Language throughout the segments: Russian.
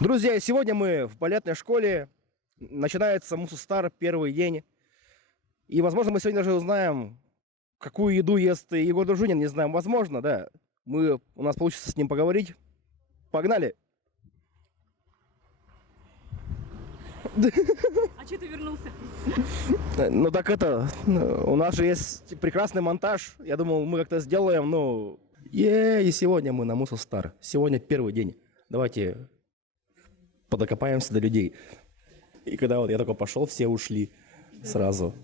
Друзья, сегодня мы в балетной школе. Начинается Мусустар, первый день. И, возможно, мы сегодня даже узнаем, какую еду ест Егор Дружинин. Не знаем, возможно, да. У нас получится с ним поговорить. Погнали! А что ты вернулся? Ну так это, у нас же есть прекрасный монтаж. Я думал, мы как-то сделаем, ну... И сегодня мы на Мусустар. Сегодня первый день. Давайте подокопаемся до людей. И когда вот я только пошел, все ушли сразу.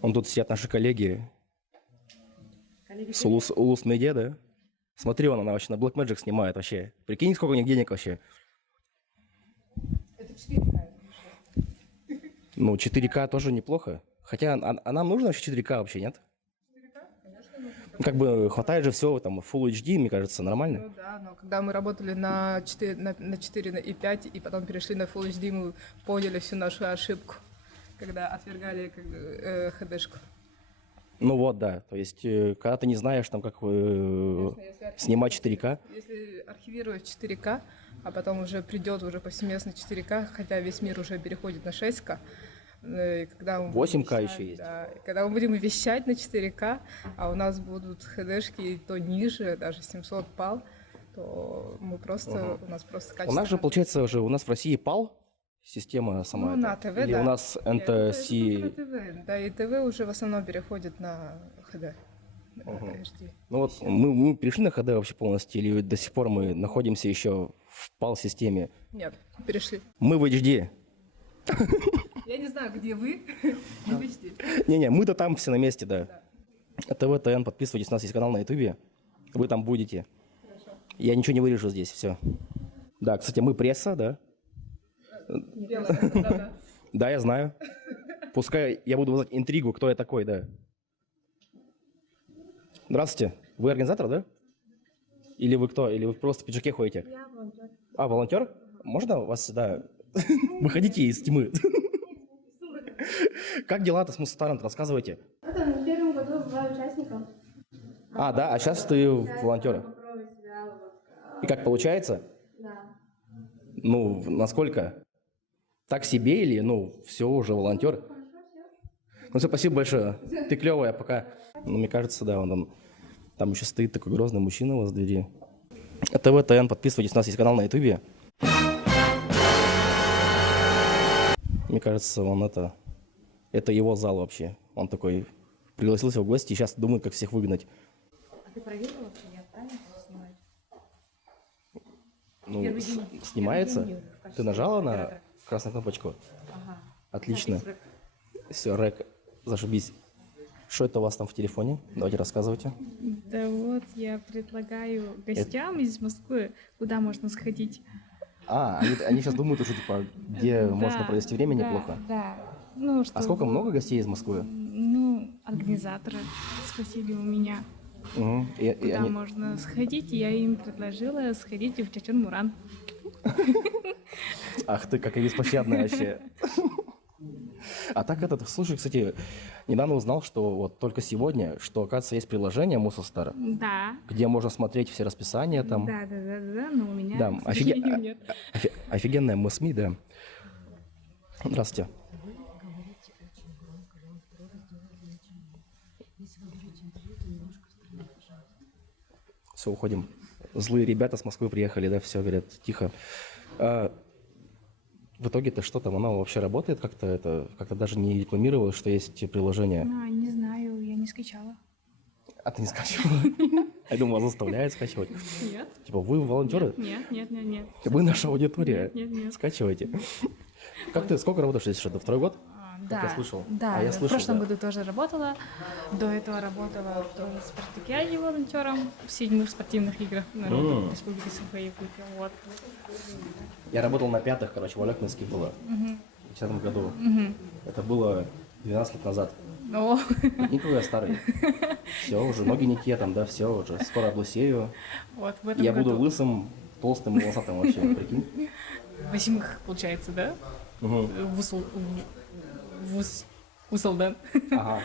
Вон тут сидят наши коллеги. С Улус Медиа, да? Смотри, она вообще на Blackmagic снимает вообще. Прикинь, сколько у них денег вообще. Это 4К. Ну, 4К тоже неплохо. Хотя, а нам нужно вообще 4К вообще, нет? 4К, конечно, нужно. Ну, как бы хватает же всего, там, Full HD, мне кажется, нормально. Ну да, но когда мы работали на 4 и 5, и потом перешли на Full HD, мы поняли всю нашу ошибку, когда отвергали HD-шку. Ну вот, да. То есть, когда ты не знаешь, там, как снимать 4К. Если архивировать 4К, а потом уже придет уже повсеместно 4К, хотя весь мир уже переходит на 6К, и когда мы 8К еще есть. Да, и когда мы будем вещать на 4К, а у нас будут HD-шки то ниже, даже 700 пал, то мы просто, у нас просто качество... У нас же, получается, уже у нас в России PAL система сама. Ну, на ТВ, или да. у нас Нет, это NTC... только на ТВ. Да, и ТВ уже в основном переходит на HD. на HD. Ну вот мы перешли на HD вообще полностью, или до сих пор мы находимся еще в PAL-системе? Нет, перешли. Мы в HD. Я не знаю, где вы. в HD. Не-не, мы-то там все на месте, да. ТВ, ТН, подписывайтесь, у нас есть канал на Ютубе. Вы там будете. Я ничего не вырежу здесь, все. Да, кстати, мы пресса, да? Да-да. Да, я знаю. Пускай я буду вызывать интригу, кто я такой, да. Здравствуйте. Вы организатор, да? Или вы кто? Или вы просто в пиджаке ходите? Я волонтер. А, волонтер? Можно вас сюда? Выходите из тьмы. Как дела-то с Мусустаром-то? Рассказывайте. Вот он в первом году была участником. А, да, а сейчас ты волонтер. Попробуй себя вот, И как получается? да. Ну, насколько? Так себе или, ну, все, уже волонтер? Ну, все, спасибо большое. Ты клевая пока. Ну, мне кажется, да, он там еще стоит такой грозный мужчина у вас в двери. ТВ, ТН, подписывайтесь, у нас есть канал на Ютубе. Мне кажется, он это его зал вообще. Он такой пригласился в гости и сейчас думает, как всех выгнать. А ты проверила вообще, я правильно снимать? Ну, Первый день. снимается? Первый день в качестве Ты нажала на оператора. красную кнопочку? Ага. Отлично. Запись рэк. Все, рэк, зашибись. Что это у вас там в телефоне? Давайте рассказывайте. Да вот, я предлагаю гостям из Москвы, куда можно сходить. А, они сейчас думают уже, типа, где можно провести время да, неплохо. Да. Ну, что, А сколько много гостей из Москвы? Ну, организаторы спросили у меня, Угу. куда можно сходить, и я им предложила сходить в Чачон-Муран. Ах ты, какая беспощадная вообще. А так слушай, кстати, недавно узнал, что вот только сегодня, что, оказывается, есть приложение Мусустар, Да. где можно смотреть все расписания там. Да, но у меня, Да, к сожалению, нет. офигенная МСМИ, да. Здравствуйте. Все, уходим. Злые ребята с Москвы приехали, да, все, говорят, тихо. А, в итоге-то что там, оно вообще работает как-то, как-то даже не рекламировалось, что есть приложение. Не знаю, я не скачала. А ты не скачивала? Я думал, вас заставляет скачивать. Нет. Типа, вы волонтеры? Нет. Вы наша аудитория. Нет. Скачивайте. Как ты, сколько работаешь здесь уже? Второй год? Да, я слышал. Да, А я в слышал, прошлом да. году тоже работала. До этого работала тоже в спартакиаде волонтером в 7 спортивных играх народов Республики Саха-Якутия. Вот. Я работал на 5-х, короче, в Алекминске было. В 2010 году. Это было 12 лет назад. О, Никакой я старый. Все, уже ноги не те там, да, все, уже скоро облысею. вот в этом Я году. буду лысым, толстым, волосатым вообще, прикинь. 8 получается, да? Угу. Усалдан. Ага.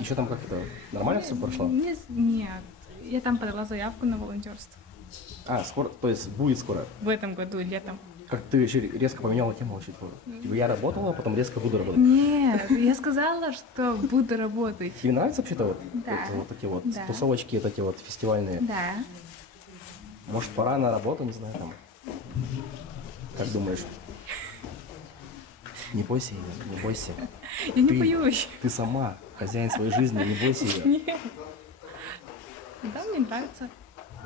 И что там как-то? Нормально все прошло? Нет, я там подала заявку на волонтерство. А, скоро, то есть будет скоро. В этом году, летом. Как ты еще резко поменяла тему вообще. Типа я работала, потом резко буду работать. Нет, я сказала, что буду работать. Тебе нравятся вообще-то Да. вот эти вот Да. тусовочки, вот эти вот фестивальные? Да. Может, пора на работу, не знаю, там. Как думаешь? Не бойся ее, не бойся. Я не Ты- боюсь. Ты сама хозяин своей жизни, не бойся ее. Да, мне нравится.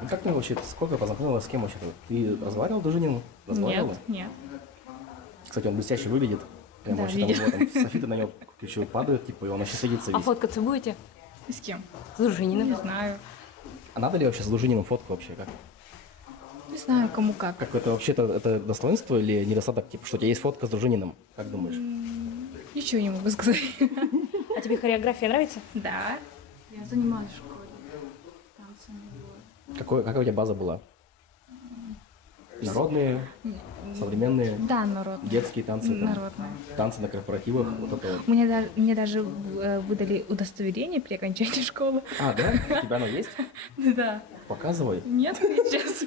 Ну, как ты вообще, сколько познакомилась, с кем вообще? Ты разговаривал с Дружининым? Разговаривала? Нет, нет. Кстати, он блестяще выглядит. Прям Да, вообще видел. там, его, там софиты на него еще падают, типа, и он еще садится А весь. фоткаться будете? С кем? С Дружининым? Не знаю. А надо ли вообще с Дружининым фотку вообще? Как? Не знаю, кому как. Как это вообще-то это достоинство или недостаток, типа, что у тебя есть фотка с Дружининым? Как думаешь? Ничего не могу сказать. А тебе хореография нравится? Да. Я занималась в школе. Танцами. Какая у тебя база была? Народные, современные, Да, народная. детские танцы, там, Народная. танцы на корпоративах, вот это вот. Мне даже выдали удостоверение при окончании школы. А, да? У тебя оно есть? Да. Показывай. Нет, сейчас.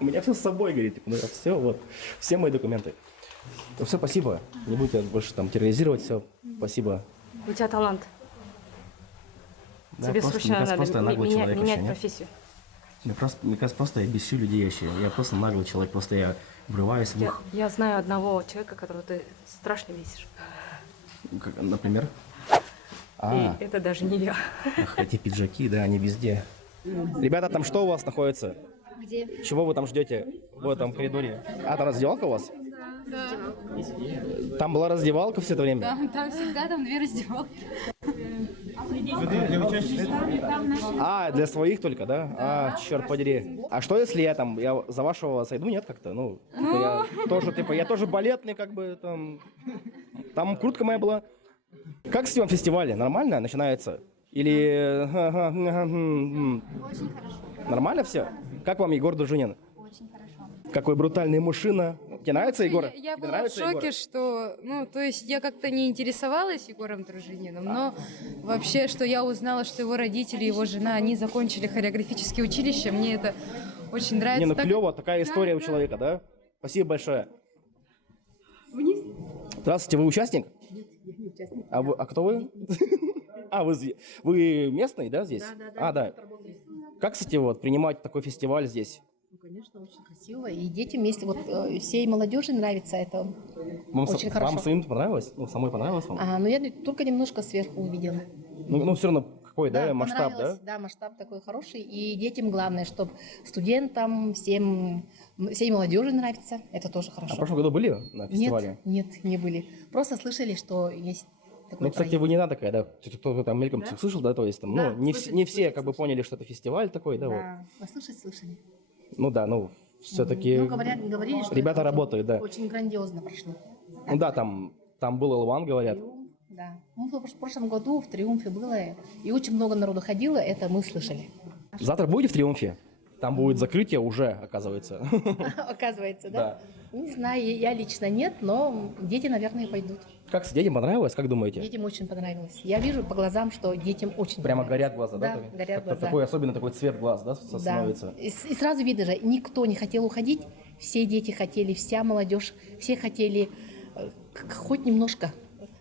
У меня все с собой, говорит, типа, ну, все, вот, все мои документы. Ну, все, спасибо. Не будете больше там терроризировать, все, спасибо. У тебя талант. Да, Тебе просто, срочно мне кажется, надо просто я наглый человек менять вообще, нет? профессию. Мне кажется, просто я бесю людей вообще. Я просто наглый человек, просто я врываюсь в их, Я знаю одного человека, которого ты страшно бесишь. например. А, И это даже не я. ах, эти пиджаки, да, они везде. Ребята, там что у вас находится? Где? Чего вы там ждете в этом коридоре? А, там раздевалка у вас? Да. Там была раздевалка все это время? Там всегда там 2 раздевалки. А, для своих только, да? А, черт подери. А что если я за вашего сойду, нет как-то? Ну, я тоже балетный, как бы, там куртка моя была. Как с тем фестивале? Нормально начинается? Или... Очень хорошо. Нормально все? Как вам Егор Дружинин? Очень хорошо. Какой брутальный мужчина. Тебе нравится Егор? Я Тебе была в нравится шоке, Егор? что, ну, то есть я как-то не интересовалась Егором Дружининым, но вообще, что я узнала, что его родители, его жена, они закончили хореографическое училище, мне это очень нравится. Не, ну Так- клево, такая история у да. человека, да? Спасибо большое. Здравствуйте, вы участник? Нет, я не участник. А кто вы? А, вы местный, да, здесь? Да. А, да. Как, кстати, вот принимать такой фестиваль здесь? Ну, конечно, очень красиво. И детям, если вот всей молодежи нравится это, очень хорошо. Вам самим понравилось? Ну, самой понравилось вам? Но я только немножко сверху увидела. Ну, все равно какой, да, масштаб, да? понравилось. Да, масштаб такой хороший. И детям главное, чтобы студентам, всей молодежи нравится. Это тоже А в хорошо. прошлом году были на фестивале? Нет, не были. Просто слышали, что есть такой Ну, кстати, проект. вы не надо такая, да? Кто-то там мельком слышал, да, то есть там, Да, ну, не слышали, все как бы поняли, что это фестиваль такой, да, вот. Да, послушать слышали. Ну да, ну, все-таки Ну, говорили, что ребята это очень- работают, да. Очень грандиозно прошло. Ну да, там был Илван, говорят. Триумф, да. Ну, в прошлом году в Триумфе было, и очень много народу ходило, это мы слышали. Завтра будете в Триумфе? Там будет закрытие уже, оказывается. Оказывается, да? Да. Не знаю, я лично нет, но дети, наверное, пойдут. Как детям понравилось, как думаете? Детям очень понравилось. Я вижу по глазам, что детям очень Прямо понравилось. горят глаза, да? Да, там? горят Как-то глаза. Такой, особенно такой цвет глаз, да, Да. становится? И сразу видно же, никто не хотел уходить, все дети хотели, вся молодежь, все хотели хоть немножко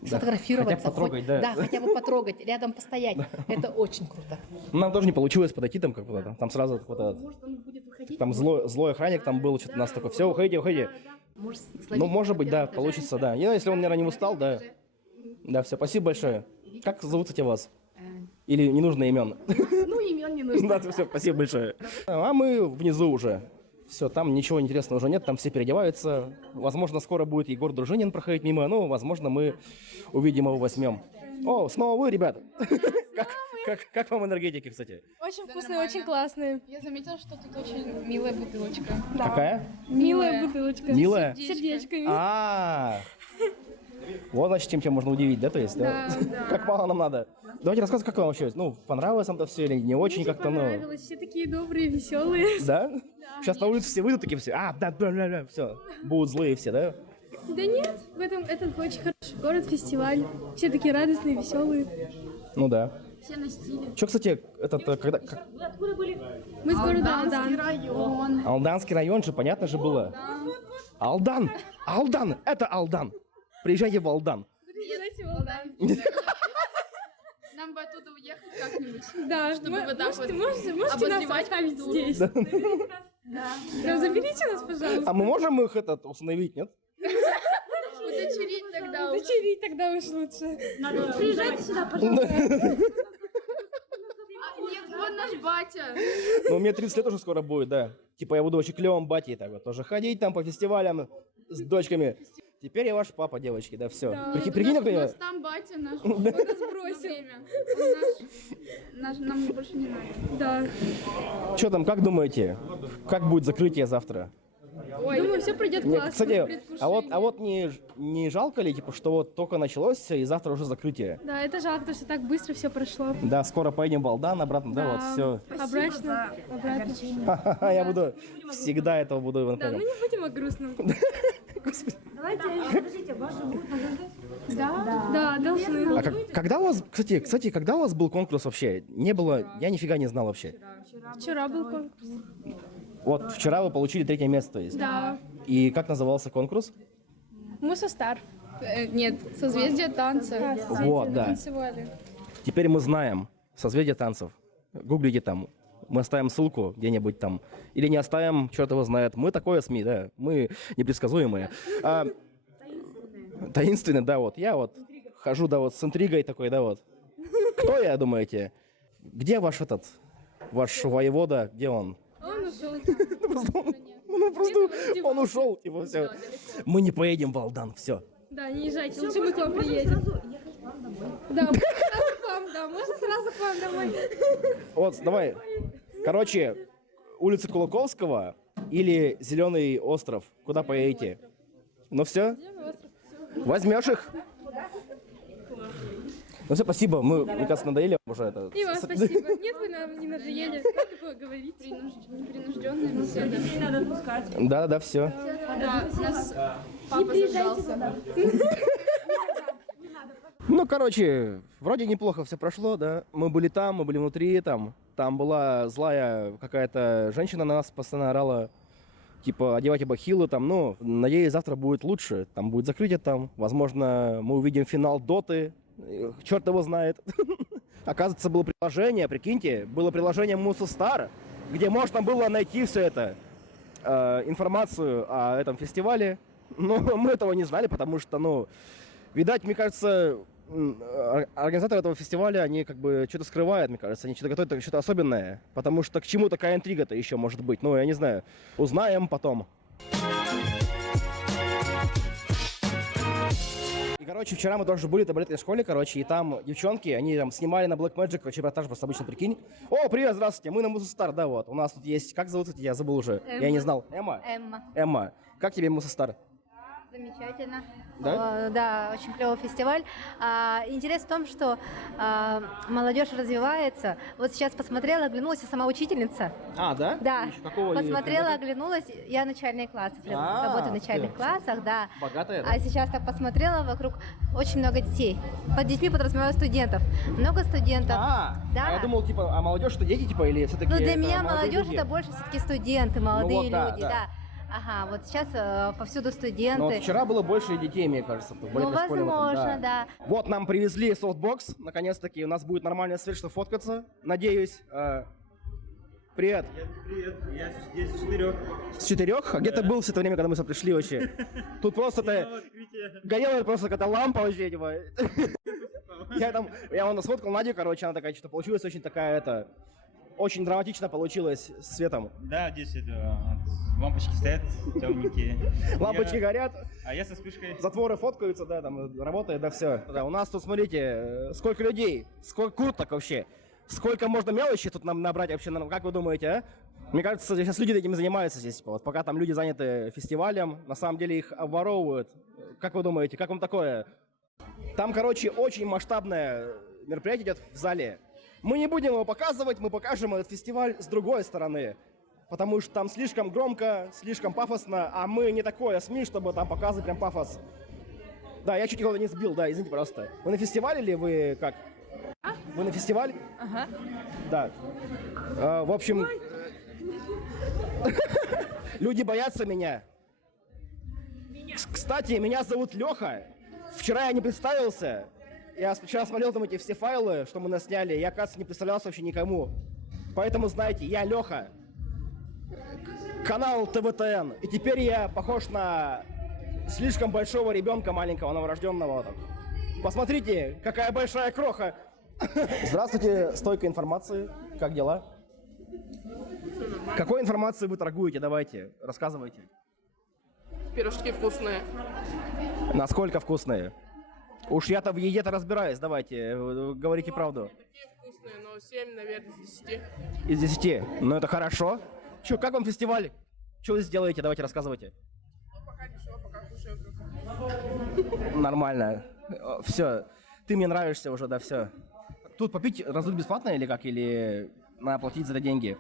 сфотографироваться. хотя бы потрогать, да. Да, хотя бы потрогать, рядом постоять. Это очень круто. Ну, нам тоже не получилось подойти там как-то, там сразу какой-то, Может, он будет выходить? там злой охранник там был, что-то нас такой, все, уходите. Может, Ну, может быть, да, получится, да. Если он, наверное, не устал, да. Да, все, спасибо большое. Как зовут, кстати, вас? Или не нужно имен? Ну, имен не нужно. Да, все, спасибо большое. А мы внизу уже. Все, там ничего интересного уже нет, там все переодеваются. Возможно, скоро будет Егор Дружинин проходить мимо, но, возможно, мы увидим его, возьмем. О, снова вы, ребят. Как вам энергетики, кстати? Очень вкусные, очень классные. Я заметила, что тут очень милая бутылочка. Какая? Милая бутылочка. Милая? С сердечками. А, вот, значит, чем тебя можно удивить, да, то есть, да? Как мало нам надо. Давайте рассказывайте, как вам вообще, ну, понравилось вам-то все или не очень как-то, ну... Понравилось, все такие добрые, веселые. Да? Сейчас на улице все выйдут такие все, да, все, будут злые все, да? Да нет, в этом этот очень хороший город, фестиваль. Все такие радостные, веселые. Ну да. Все на стиле. Что, кстати, когда... Вы откуда были? Мы с города Алдан. Район. Алданский район же, понятно же было. Алдан! Алдан! Это Алдан! Приезжайте в Алдан. Приезжайте в Алдан. Нам бы оттуда уехать как-нибудь. Да, Чтобы вот так вот можете нас обозревать оставить культуру. здесь? Да. Да, заберите нас, пожалуйста. А мы можем их установить, нет? Удочерить тогда уже. Дочерить тогда уж лучше. Приезжайте сюда, пожалуйста. Нет, вон наш батя. Ну, мне 30 лет уже скоро будет, да. Типа я буду очень клевым батей так вот тоже ходить там по фестивалям с дочками. Теперь я ваш папа, девочки, да, все. Прикинь, У как я... нас там батя наш. Он нас бросил. Нам больше не надо. Да. Что там, как думаете? Как будет закрытие завтра? Думаю, все пройдет Мне, классно. кстати, а вот не жалко ли, типа, что вот только началось все и завтра уже закрытие? Да, это жалко, что так быстро все прошло. Да, скоро поедем в Алдан обратно, да, вот все. Обратно. Я буду всегда этого буду. Да, ну не будем о грустном. Давайте, подождите, вас же будут награждать? Да, должны. А когда у вас, кстати, когда у вас был конкурс вообще? Не было, я нифига не знал вообще. Вчера был конкурс. Вот вчера вы получили 3 место, то есть. Да. И как назывался конкурс? Муса Стар. Нет, созвездие танца. Вот, да. Танцевали. Теперь мы знаем созвездие танцев. Гуглите там. Мы оставим ссылку где-нибудь там. Или не оставим, черт его знает. Мы такое СМИ, да. Мы непредсказуемые. Таинственные, да, вот. Я вот хожу, да, вот с интригой такой, да, вот. Кто я, думаете? Где ваш воевода? Где он? Он ушел. Он ушел, типа, все. Мы не поедем в Алдан, все. Да, не езжайте, лучше мы к вам приедем. Да, можно сразу к вам, да, можно сразу к вам домой. Вот, давай. Короче, улица Кулаковского или Зеленый остров? Куда поедете? Ну все? Возьмешь их? Ну все, спасибо. Мне кажется, надоели уже это. И вам спасибо. Нет, вы нам не надоели. Как такое говорить? Непринужденная беседа. Не надо отпускать. Да, все. Да, нас папа заждался. Ну, короче, вроде неплохо все прошло, да. Мы были внутри, там была злая какая-то женщина на нас постоянно орала, типа, одевайте бахилы, там, ну, надеюсь, завтра будет лучше, там будет закрытие там, возможно, мы увидим финал Доты, черт его знает. Оказывается, было приложение, прикиньте, было приложение Musa Star, где можно было найти все это, информацию о этом фестивале, но мы этого не знали, потому что, ну, видать, мне кажется, организаторы этого фестиваля, они как бы что-то скрывают, мне кажется, они что-то готовят, что-то особенное, потому что к чему такая интрига-то еще может быть, ну, я не знаю, узнаем потом. И, короче, вчера мы тоже были в балетной школе, короче, и там девчонки, они там снимали на Blackmagic, короче, репортаж просто обычно, прикинь. О, привет, здравствуйте, мы на Musa Star, да, вот, у нас тут есть, как зовут, я забыл уже, я не знал. Эмма? Эмма. Как тебе Musa Star? Замечательно. Да? Да, очень клевый фестиваль. Интерес в том, что молодежь развивается. Вот сейчас посмотрела, оглянулась, я сама учительница. А, да? Да. Еще какого Посмотрела, оглянулась, я начальные классы, работаю в начальных классах, да. Богатая, да? А сейчас так посмотрела, вокруг очень много детей. Под детьми подразумеваю студентов. Много студентов. Да. А я думал, типа, а молодежь что дети, типа, или все-таки? Ну, для меня молодежь это больше все-таки студенты, молодые вот, да, люди, да. да. Ага, вот сейчас повсюду студенты. Но вот вчера было больше детей, мне кажется, в балетной школе. возможно, да. Вот нам привезли софтбокс, наконец-таки, у нас будет нормальная связь, что фоткаться, надеюсь. Привет. Привет, я здесь с 4. С 4? А где ты был все это время, когда мы сюда пришли вообще? Тут просто горела просто какая-то лампа вообще, типа. Я вон сфоткал Надю, короче, она такая, что-то получилась очень такая, очень драматично получилось с светом. Да, здесь лампочки стоят темненькие. Лампочки горят. А я со вспышкой. Затворы фоткаются, да, там работает, да, все. Да, у нас тут, смотрите, сколько людей, сколько курток вообще, сколько можно мелочи тут нам набрать вообще, как вы думаете, а? Мне кажется, сейчас люди этим занимаются здесь, вот, пока там люди заняты фестивалем, на самом деле их обворовывают. Как вы думаете, как вам такое? Там, короче, очень масштабное мероприятие идет в зале. Мы не будем его показывать, мы покажем этот фестиваль с другой стороны. Потому что там слишком громко, слишком пафосно, а мы не такое СМИ, чтобы там показывать прям пафос. Да, я чуть никого не сбил, да, извините, пожалуйста. Вы на фестивале или вы как? Вы на фестиваль? Ага. Да. В общем, люди боятся меня. Кстати, меня зовут Леха. Вчера я не представился. Я вчера смотрел там эти все файлы, что мы насняли. Я, оказывается, не представлялся вообще никому. Поэтому, знаете, я Леха. Канал ТВТН. И теперь я похож на слишком большого ребенка маленького, новорожденного. Посмотрите, какая большая кроха. Здравствуйте, стойка информации. Как дела? Какой информацией вы торгуете? Давайте, рассказывайте. Пирожки вкусные. Насколько вкусные? Уж я-то в еде-то разбираюсь. Давайте, говорите правду. Такие вкусные, но 7, наверное, из 10. Из 10. Ну это хорошо. Че, как вам фестиваль? Что вы здесь делаете? Давайте, рассказывайте. Ну, пока ничего, пока кушаю только. Нормально. Все. Ты мне нравишься уже, да, все. Тут попить раздуть бесплатно или как? Или надо платить за это деньги?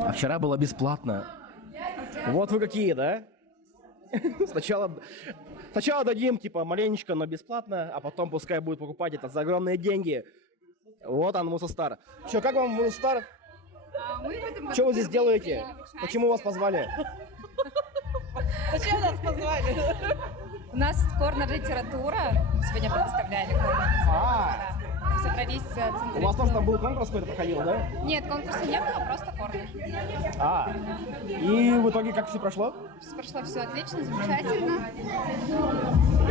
А вчера было бесплатно. Вот вы какие, да? Сначала дадим, типа, маленечко, но бесплатно, а потом пускай будет покупать это за огромные деньги. Вот он, Мусостар. Че, как вам, Мусостар? Что вы здесь делаете? Почему вас позвали? Зачем нас позвали? У нас корнер-литература. Сегодня представляли корнер-литература. Собрались У вас тоже там был конкурс какой-то проходил, да? Нет, конкурса не было, просто корнер. И в итоге как все прошло? Прошло все отлично, замечательно.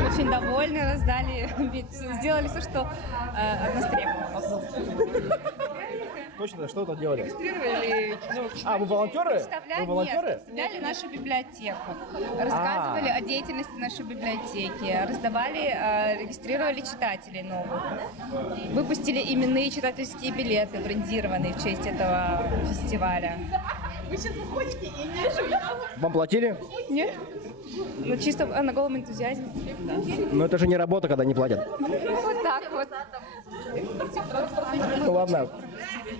Очень довольны, раздали, ведь сделали все, что от нас требовалось. Точно, что это делали? Регистрировали, Вы волонтеры? Вы волонтеры? Представляли нашу библиотеку, рассказывали о деятельности нашей библиотеки, раздавали, регистрировали читателей новых, выпустили именные читательские билеты, брендированные в честь этого фестиваля. Вы сейчас выходите и не Вам платили? Нет. Ну, чисто на голом энтузиазме. Да. Но это же не работа, когда не платят. Вот так вот. Ну ладно.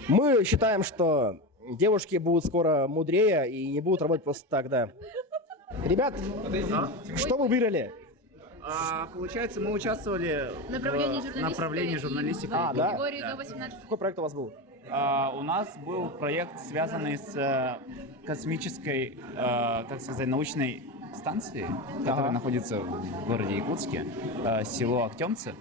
Мы считаем, что девушки будут скоро мудрее и не будут работать просто так, да. Ребят, что вы выиграли? Получается, мы участвовали в направлении журналистики. Да? Категории до 18. Какой проект у вас был? У нас был проект, связанный с космической, как сказать, научной станцией, которая находится в городе Якутске, село Актемцы.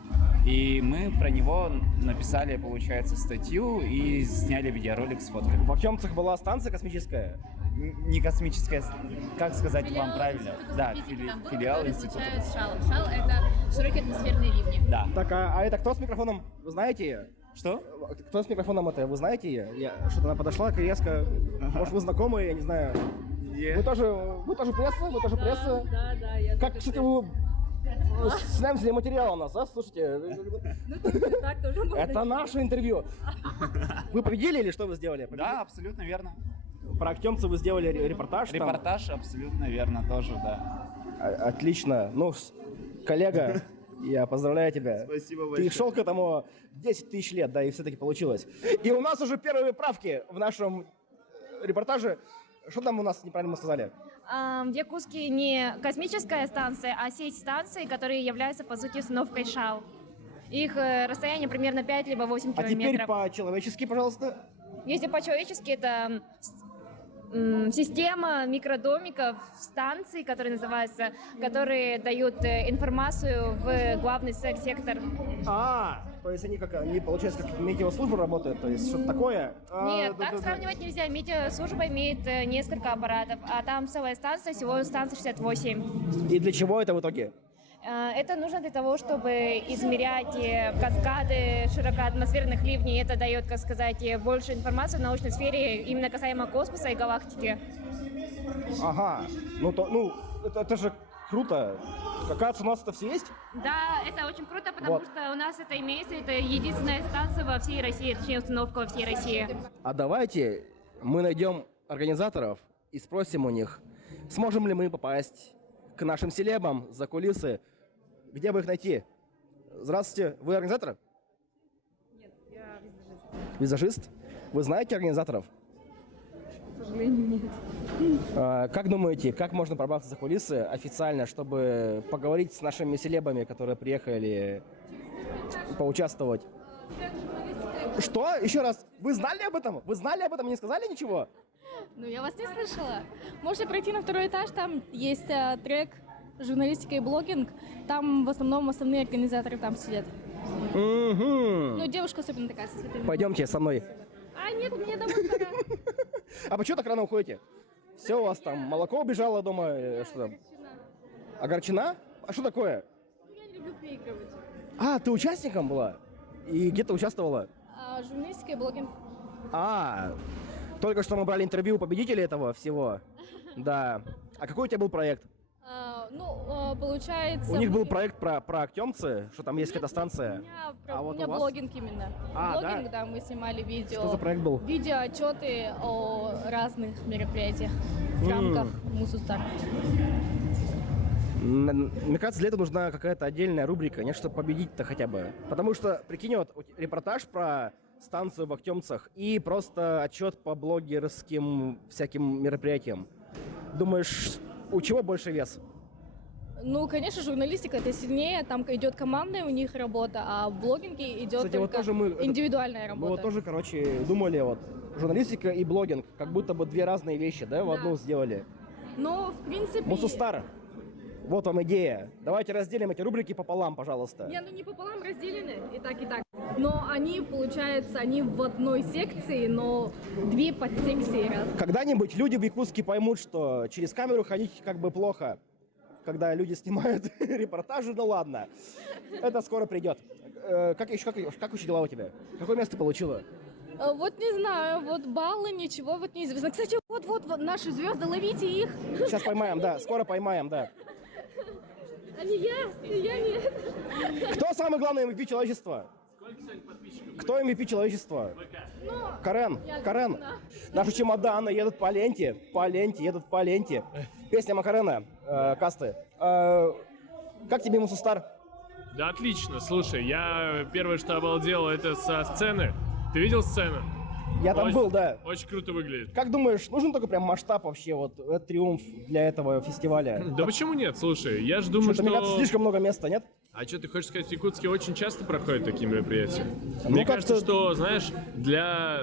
И мы про него написали, получается, статью и сняли видеоролик с фотками. В Актемцах была станция космическая? Не космическая, как сказать вам правильно? Да, филиал института. ШАЛ — это широкие атмосферные ливни. Да. Так, а это кто с микрофоном? Вы знаете ее? Что? Кто с микрофоном это? Вы знаете ее? Что-то она подошла резко. Может, вы знакомые, я не знаю. Вы тоже пресса? Вы тоже пресса? Да, я Как, кстати, вы снялся ли материал у нас, а? Слушайте, это наше интервью. Вы победили или что вы сделали? Да, абсолютно верно. Про Актемцев вы сделали репортаж? там? Репортаж абсолютно верно тоже, да. Отлично. Ну, коллега, я поздравляю тебя. Спасибо Ты большое. шел к этому 10 тысяч лет, да, и все-таки получилось. И у нас уже первые правки в нашем репортаже. Что там у нас неправильно мы сказали? В Якутске не космическая станция, а сеть станций, которые являются, по сути, установкой ШАЛ. Их расстояние примерно 5 либо 8 А теперь километров. по-человечески, пожалуйста. Если по-человечески, это система микродомиков, станций, которые называются, которые дают информацию в главный сектор. То есть они, получается, как метеослужба работают, то есть что-то такое? Нет, так сравнивать нельзя. Метеослужба имеет несколько аппаратов, а там целая станция, всего станция 68. И для чего это в итоге? Это нужно для того, чтобы измерять каскады широкоатмосферных ливней. Это дает, как сказать, больше информации в научной сфере именно касаемо космоса и галактики. Ага. Это же круто. Оказывается, у нас это все есть? Да, это очень круто, потому что у нас это имеется. Это единственная станция во всей России, точнее установка во всей России. А давайте мы найдем организаторов и спросим у них, сможем ли мы попасть к нашим селебам за кулисы. Где бы их найти? Здравствуйте, вы организатор? Нет, я визажист. Визажист? Вы знаете организаторов? К сожалению, нет. Как думаете, как можно пробраться за кулисы официально, чтобы поговорить с нашими селебами, которые приехали поучаствовать. Что? Еще раз. Вы знали об этом? Вы знали об этом и не сказали ничего? Ну, я вас не слышала. Можете пройти на второй этаж, там есть трек «Журналистика и блогинг». Там в основном основные организаторы там сидят. Ну, девушка особенно такая со цветами. Пойдемте со мной. А, нет, мне домой пора. А почему так рано уходите? Все, у вас там молоко убежало дома, что там? Огорчена? А что такое? Я не люблю проигрывать. А, ты участником была? И где ты участвовала? Журналистика и блогинг. Только что мы брали интервью у победителей этого всего. Да. А какой у тебя был проект? Получается... У них был проект про Актемцы, что там есть какая-то станция. У меня блогинг именно. Блогинг, да, мы снимали видео. Что за проект был? Видеоотчеты о разных мероприятиях в рамках Мусустар. Мне кажется, для этого нужна какая-то отдельная рубрика, нет, чтобы победить-то хотя бы. Потому что, прикинь, вот репортаж про станцию в Актемцах и просто отчет по блогерским всяким мероприятиям. Думаешь, у чего больше вес? Ну, конечно, журналистика это сильнее, там идет командная у них работа, а в блогинге идет Кстати, только индивидуальная работа. Мы вот тоже, думали, вот, журналистика и блогинг, как будто бы две разные вещи, да, в одну сделали. Но, в принципе... Мусустар, вот вам идея. Давайте разделим эти рубрики пополам, пожалуйста. Не пополам разделены, и так, и так. Но они, получается, они в одной секции, но две подсекции раз. Когда-нибудь люди в Якутске поймут, что через камеру ходить как бы плохо. Когда люди снимают репортажи, ну ладно. Это скоро придет. Как еще дела у тебя? Какое место получила? Вот не знаю, вот баллы, ничего вот неизвестно. Кстати, вот наши звезды, ловите их. Сейчас поймаем, да, скоро поймаем, да. А не я нет. Кто самый главный MVP человечества? Кто MVP человечества? Карен. Наши чемоданы едут по ленте, едут по ленте. Песня Макарена, касты. Как тебе Мусустар? Да отлично, слушай, я первое, что обалдел, это со сцены. Ты видел сцену? Я там был, да. Очень круто выглядит. Как думаешь, нужен только прям масштаб вообще, вот этот триумф для этого фестиваля? Да почему нет? Слушай, я же думаю, что... Мне кажется, слишком много места, нет? А что, ты хочешь сказать, в Якутске очень часто проходят такие мероприятия? Мне кажется, что, знаешь, для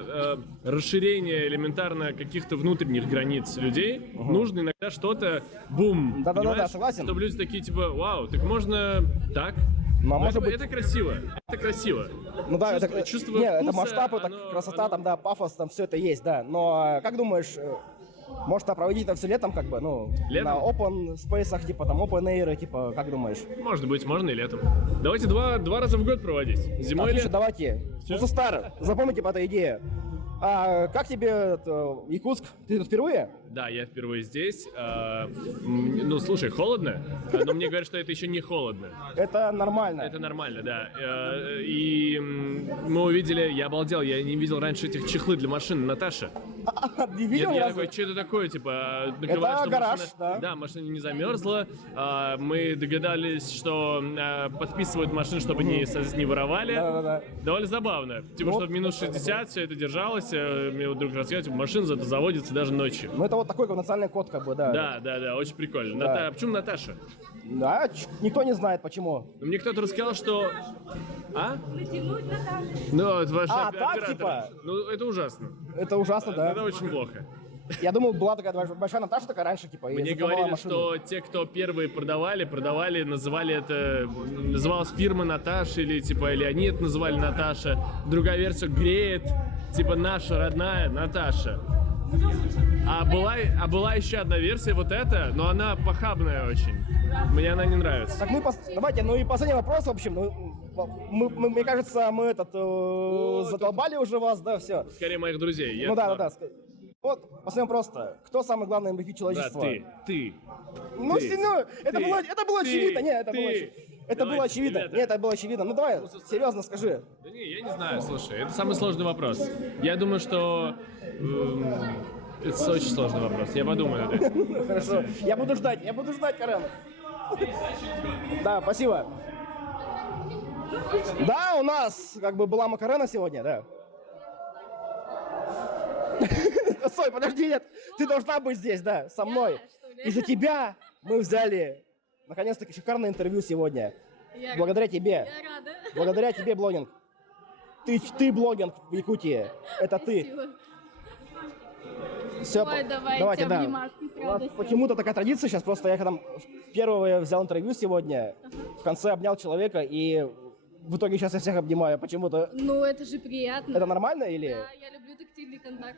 расширения элементарно каких-то внутренних границ людей нужно иногда что-то, бум, да, согласен. Чтобы люди такие, типа, вау, так можно так? Но может быть... Это красиво, это красиво. Ну да, чувство нет, вкуса, это масштаб, это красота, там, да, пафос, там все это есть, да. Но как думаешь, может проводить это все летом, как бы, ну, летом? На open space'ах, типа, там, open air, типа, как думаешь? Может быть, можно и летом. Давайте два раза в год проводить. Зимой или... давайте. Мусустар, запомните по этой идее. А как тебе Якутск? Ты тут впервые? Да, я впервые здесь. Ну, слушай, холодно, но мне говорят, что это еще не холодно. Это нормально. Это нормально, да. И мы увидели, я обалдел, я не видел раньше этих чехлы для машин, Наташа. Не видел? Я такой, что это такое, типа... Это гараж, да. Да, машина не замерзла. Мы догадались, что подписывают машины, чтобы не воровали. Да. Довольно забавно. Типа, чтобы минус 60 все это держалось. Мне вот вдруг рассказывают, типа, машина зато заводится даже ночью. Ну, это вот такой национальный код, как бы, да. Да, очень прикольно. Да. А почему Наташа? Да, никто не знает, почему. Мне кто-то рассказал, что... А? Ну, это ваш оператор. Так, типа? Ну, это ужасно. Это ужасно, да. Это очень плохо. Я думал, была такая большая Наташа такая раньше, типа, Мне говорили, что те, кто первые продавали, называли это... Называлась фирма Наташа, или, типа, или они это называли Наташа. Другая версия греет, типа, наша родная Наташа. А была еще одна версия, вот эта, но она похабная очень. Мне она не нравится. Так давайте, ну и последний вопрос, в общем, мне кажется, мы задолбали уже вас, да, все. Скорее моих друзей. Ну да. Вот, последний вопрос-то. Кто самый главный MVP человечества? Да, ты. Это было очевидно. Нет, это было очевидно. Нет, это было очевидно. Ну давай, серьезно скажи. Да не, я не знаю, слушай, это самый сложный вопрос. Я думаю, что... Это очень сложный вопрос. Я подумаю над этим. Хорошо. Я буду ждать, Карен. Да, спасибо. Да, у нас как бы была Макарена сегодня, да. Стой, подожди, нет. Ты должна быть здесь, да, со мной. Из-за тебя мы взяли, наконец-таки, шикарное интервью сегодня. Благодаря тебе. Я рада. Благодаря тебе блогинг. Ты блогинг в Якутии. Это ты. Все, Ой, давайте, да. обнимашки с У нас радостью. почему-то такая традиция сейчас, просто я там первого взял интервью сегодня, в конце обнял человека, и в итоге сейчас я всех обнимаю почему-то. Ну, это же приятно. Это нормально или? Да, я люблю тактильный контакт.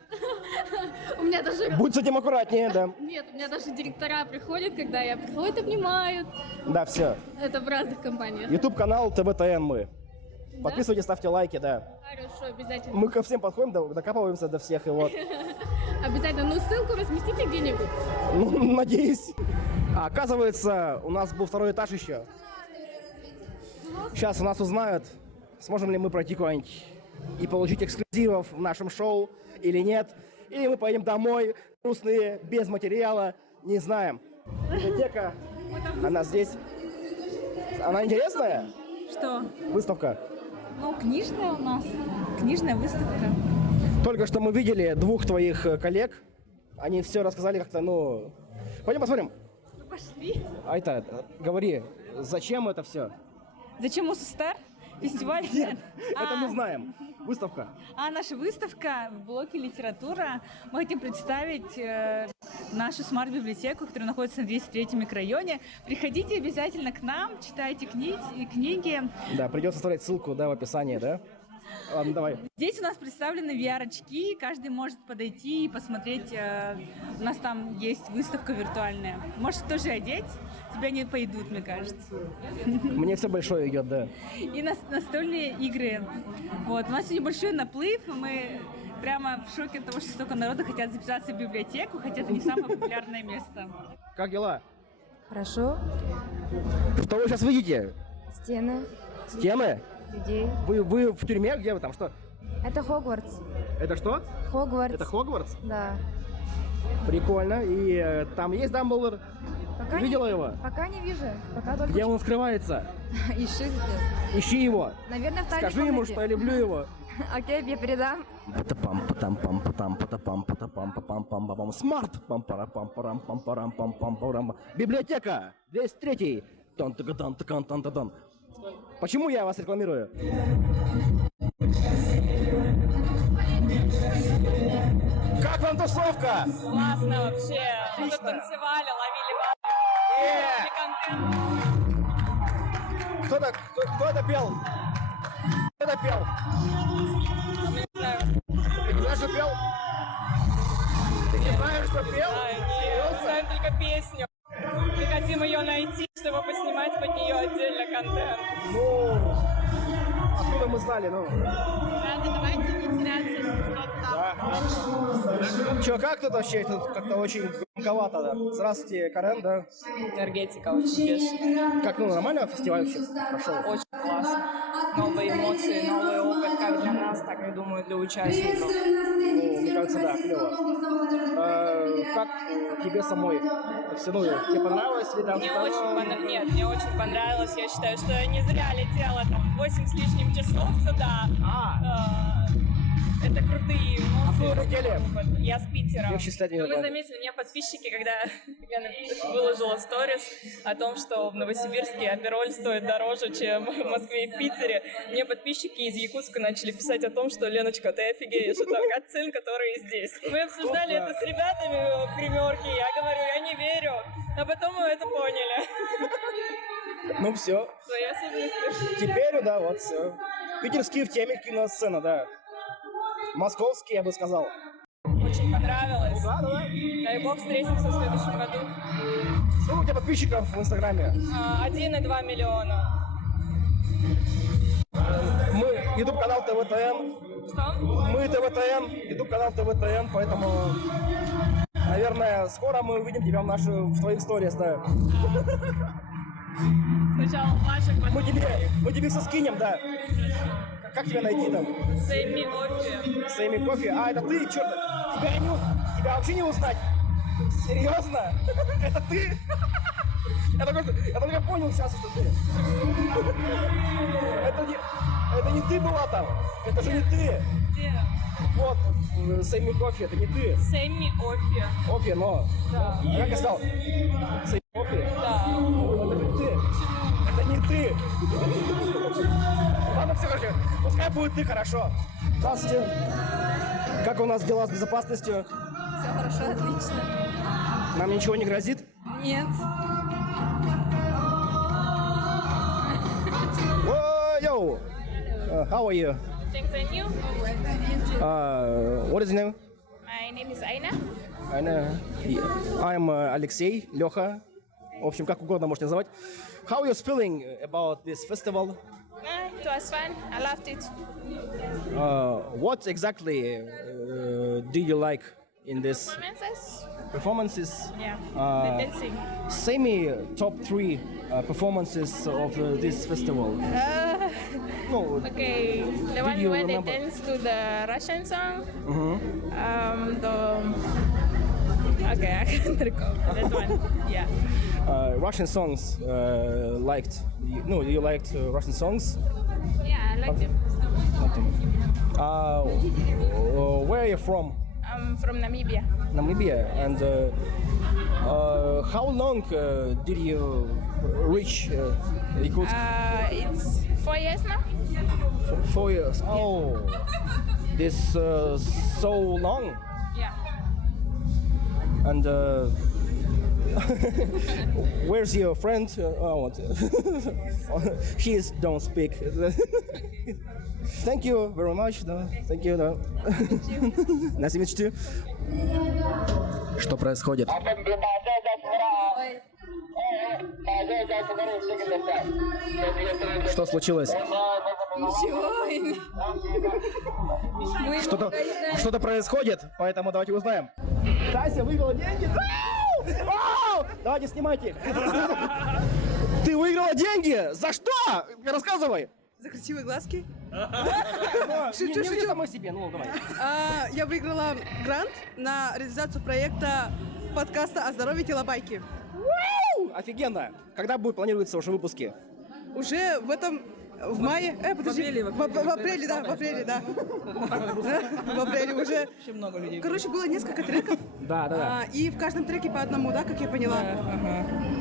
У меня даже... Будь с этим аккуратнее, да. Нет, у меня даже директора приходят, когда я приходят, обнимают. Да, все. Это в разных компаниях. YouTube-канал ТВТН мы. Подписывайтесь, ставьте лайки, да. Хорошо, обязательно. Мы ко всем подходим, докапываемся до всех, и вот. Обязательно. Ну, ссылку разместите где-нибудь. Ну, надеюсь. А оказывается, у нас был второй этаж еще. Сейчас у нас узнают, сможем ли мы пройти куда-нибудь и получить эксклюзивов в нашем шоу или нет. Или мы поедем домой, грустные, без материала, не знаем. Библиотека, она здесь. Она интересная? Что? Выставка. Ну, книжная у нас. Книжная выставка. Только что мы видели двух твоих коллег. Они все рассказали как-то, ну... Пойдем посмотрим. Ну, пошли. Айта, говори, зачем это все? Зачем Мусустар? Фестиваль? Нет, это мы знаем. Выставка. Наша выставка в блоке «Литература». Мы хотим представить нашу смарт-библиотеку, которая находится на 203-м микрорайоне. Приходите обязательно к нам, читайте книги. Да, придется оставлять ссылку, да, в описании, да? Ладно, давай. Здесь у нас представлены VR-очки, каждый может подойти и посмотреть. У нас там есть выставка виртуальная. Можешь тоже одеть, тебя не пойдут, мне кажется. Мне все большое идет, да. И настольные игры. Вот. У нас сегодня большой наплыв, и мы прямо в шоке от того, что столько народа хотят записаться в библиотеку, хотя это не самое популярное место. Как дела? Хорошо. Что вы сейчас видите? Стены. Стены? Людей. Вы в тюрьме? Где вы там? Что? Это Хогвартс. Это что? Хогвартс. Это Хогвартс? Да. Прикольно. И там есть Дамблдор? Пока Видела не, его? Пока не вижу. Пока только... Где он скрывается? Ищи. Ищи его. Наверное, в тайной Скажи ему, комнате. что я люблю его. Окей, я передам. Смарт. Библиотека. 203-й. Почему я вас рекламирую? Как вам тусовка? Классно вообще. Мы тут танцевали, ловили контент. Кто это пел? Кто это пел? Ты не знаешь, что пел? Ты не знаешь, что пел? Мы знаем только песню. Мы хотим ее найти, чтобы поснимать под нее отдельно контент. Ну, откуда мы знали, ну? Ладно, давайте не теряться. Да. Че, как тут вообще? Тут как-то очень громковато, да? Здравствуйте, Карен, да? Энергетика очень бешеная. Как, ну, нормально фестиваль вообще прошел? Очень классно. Новые эмоции, новый опыт, как для нас, так, я думаю, для участников. Ну, мне кажется, да, клево. Как тебе самой? Все, ну, тебе понравилось ли там? Нет, мне очень понравилось. Я считаю, что я не зря летела там 8 с лишним часов сюда. Это крутые эмоции. А вы летели? Я с Питера. Вы заметили, меня подписчики, когда я выложила сторис о том, что в Новосибирске апероль стоит дороже, чем в Москве и в Питере. Мне подписчики из Якутска начали писать о том, что Леночка, ты офигеешь, это от цен, которые здесь. Мы обсуждали это с ребятами в гримерке, я говорю, я не верю. А потом мы это поняли. Ну все. Свои особенности. Теперь, да, вот все. Питерские в теме киносцена, да. Московский, я бы сказал. Очень понравилось. Ну, да. Дай бог, встретимся в следующем году. Сколько у тебя подписчиков в Инстаграме? 1,2 миллиона. Мы YouTube-канал ТВТН. Что? Мы ТВТН, YouTube-канал ТВТН, поэтому, наверное, скоро мы увидим тебя в твоих сторис, да. Сначала ваших, потом... Мы тебе все скинем, да. Как тебя найти там? Сэмми Кофе. Сэмми Кофе? А, это ты? Черт, тебя вообще не узнать. Серьезно? Это ты? Я только понял сейчас, что ты. Это не ты была там. Это же не ты. Где? Вот, Сэмми Кофе, это не ты. Сэмми Офи. Офи, но. Да. Как я сказал? Сэмми Кофе? Да. Это не ты. Это не ты. короче, пускай будет ты, хорошо. Здравствуйте. Как у нас дела с безопасностью? Все хорошо, отлично. Нам ничего не грозит? Нет. Yo, how are you? Thanks, and you? What is your name? My name is Aina. I'm Alexei, Леха. В общем, как угодно можете называть. How are you feeling about this festival? It was fun. I loved it. What exactly did you like in this Performances? performances? Yeah. The dancing. Say me top 3 performances of this festival. No. Okay. The Did one you when remember? they dance to the Russian song. Mhm. Okay, I can't recall that one. Yeah. Russian songs liked. You liked Russian songs? Yeah, I like them. Where are you from? I'm from Namibia. Namibia. And how long did you reach Irkutsk? It's 4 years now. 4 years. Oh, this so long. Yeah. And where's your friend? He don't speak. Thank you very much. Thank you. Nice to meet you. Что происходит? Что случилось? Ничего. Что-то происходит, поэтому давайте узнаем. Тася выиграла деньги. Вау! Давайте снимайте их. Ты выиграла деньги? За что? Рассказывай. За красивые глазки. Не ври самой себе, ну давай. Я выиграла грант на реализацию проекта подкаста о здоровье телобайки. Офигенно. Когда планируются уже выпуски? Уже в мае, подожди, в апреле, да. В апреле уже. Очень много людей. Короче, было несколько треков. Да. И в каждом треке по одному, да, как я поняла.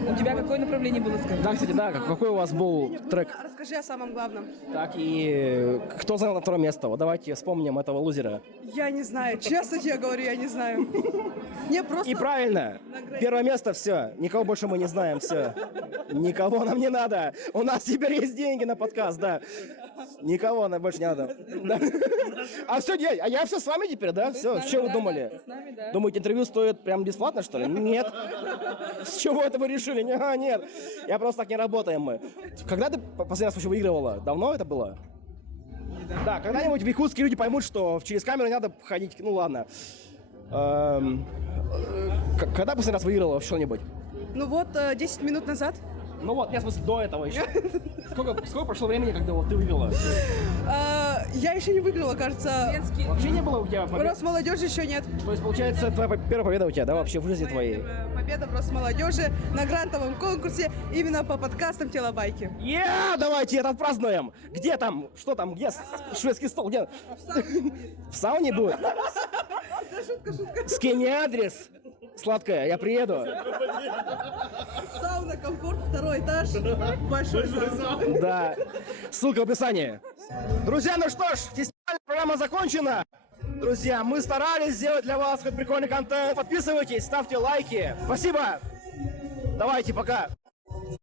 У тебя какое направление было, скажи? Да, кстати, да. Какой у вас был трек? Расскажи о самом главном. Так, и кто занял на второе место? Вот давайте вспомним этого лузера. Я не знаю, честно тебе говорю, я не знаю. Мне просто... И правильно. Первое место, все. Никого больше мы не знаем, все. Никого нам не надо. У нас теперь есть деньги на подкаст, да. Никого нам больше не надо. Да. А все, я все с вами теперь, да? Все, что вы думали? Думаете, интервью стоит прям бесплатно, что ли? Нет. С чего это вы решили? Нет. Я просто так не работаем мы. Когда ты последний раз вообще выигрывала? Давно это было? Да, когда-нибудь в Якутске люди поймут, что через камеру не надо ходить. Ну ладно. Когда последний раз выиграла что-нибудь? Ну вот, 10 минут назад. Ну вот, я в смысле до этого еще. Сколько прошло времени, когда вот ты выиграла? Я еще не выиграла, кажется. Вообще не было у тебя побед? Росмолодежи еще нет. То есть, получается, твоя первая победа у тебя, да, вообще в жизни твоей? Победа в Росмолодежи на грантовом конкурсе именно по подкастам телобайки. Давайте это отпразднуем. Где там? Что там? Где шведский стол? Где? В сауне будет? Шутка. Скинь адрес. Сладкая, я приеду. Сауна, комфорт, 2 этаж, большой зал. Да. Ссылка в описании. Друзья, ну что ж, фестивальная программа закончена. Друзья, мы старались сделать для вас прикольный контент. Подписывайтесь, ставьте лайки. Спасибо. Давайте, пока.